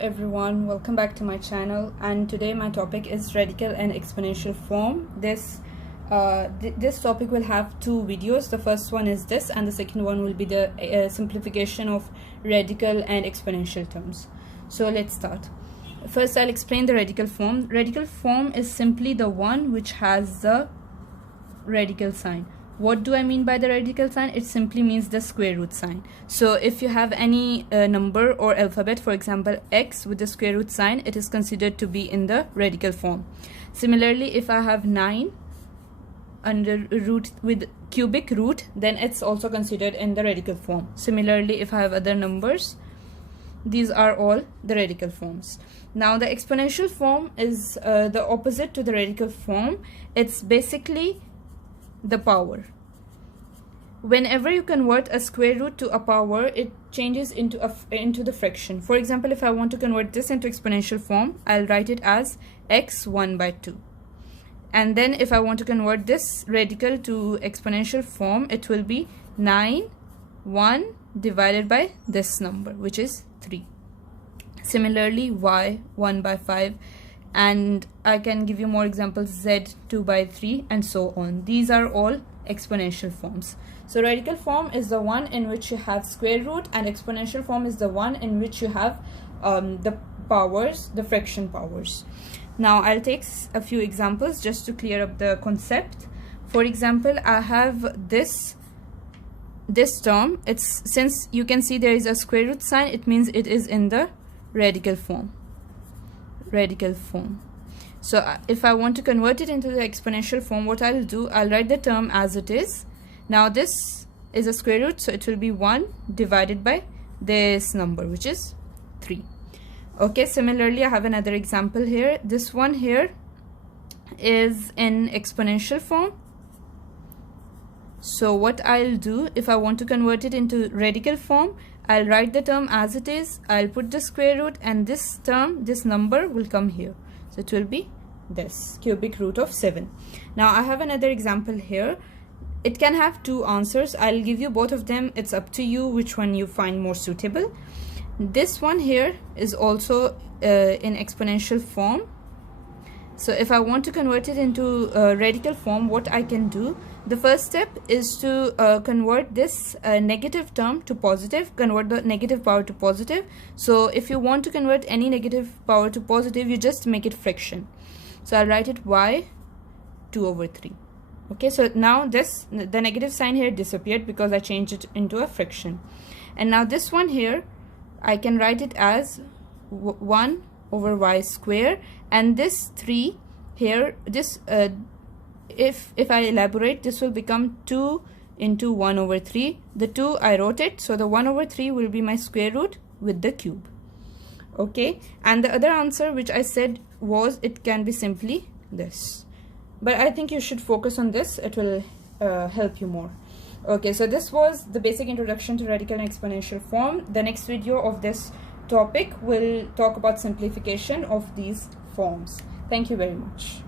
Everyone, welcome back to my channel, and today my topic is radical and exponential form. This topic will have two videos. The first one is this, and the second one will be the simplification of radical and exponential terms. So let's start. First, I'll explain the radical form. Radical form is simply the one which has the radical sign. What do I mean by the radical sign? It simply means the square root sign. So if you have any number or alphabet, for example x with the square root sign, it is considered to be in the radical form. Similarly, if I have 9 under root with cubic root, then it's also considered in the radical form. Similarly, if I have other numbers, these are all the radical forms. Now the exponential form is the opposite to the radical form. It's basically the power. Whenever you convert a square root to a power, it changes into the fraction. For example, if I want to convert this into exponential form, I'll write it as x 1 by 2. And then if I want to convert this radical to exponential form, it will be 9 1 divided by this number, which is 3. Similarly, y 1 by 5, and I can give you more examples, z 2 by 3, and so on. These are all exponential forms. So radical form is the one in which you have square root, and exponential form is the one in which you have the powers, the fraction powers. Now I'll take a few examples just to clear up the concept. For example, I have this term. It's, since you can see there is a square root sign, it means it is in the radical form. So if I want to convert it into the exponential form, what I'll do, I'll write the term as it is. Now this is a square root, so it will be 1 divided by this number, which is 3. Okay, similarly, I have another example here. This one here is in exponential form. So what I'll do, if I want to convert it into radical form, I'll write the term as it is, I'll put the square root, and this term, this number will come here. So it will be this, cubic root of 7. Now I have another example here. It can have two answers. I'll give you both of them. It's up to you which one you find more suitable. This one here is also in exponential form. So if I want to convert it into radical form, what I can do, the first step is to convert this negative term to positive, convert the negative power to positive. So if you want to convert any negative power to positive, you just make it fraction. So I'll write it y 2 over 3. Okay, so now the negative sign here disappeared because I changed it into a fraction. And now this one here, I can write it as 1 over y square, and this 3 here, this if I elaborate, this will become 2 into 1 over 3. The 2 I wrote it, so the 1 over 3 will be my square root with the cube. Okay, and the other answer which I said was, it can be simply this, but I think you should focus on this. It will help you more. Okay, so this was the basic introduction to radical and exponential form. The next video of this topic will talk about simplification of these forms. Thank you very much.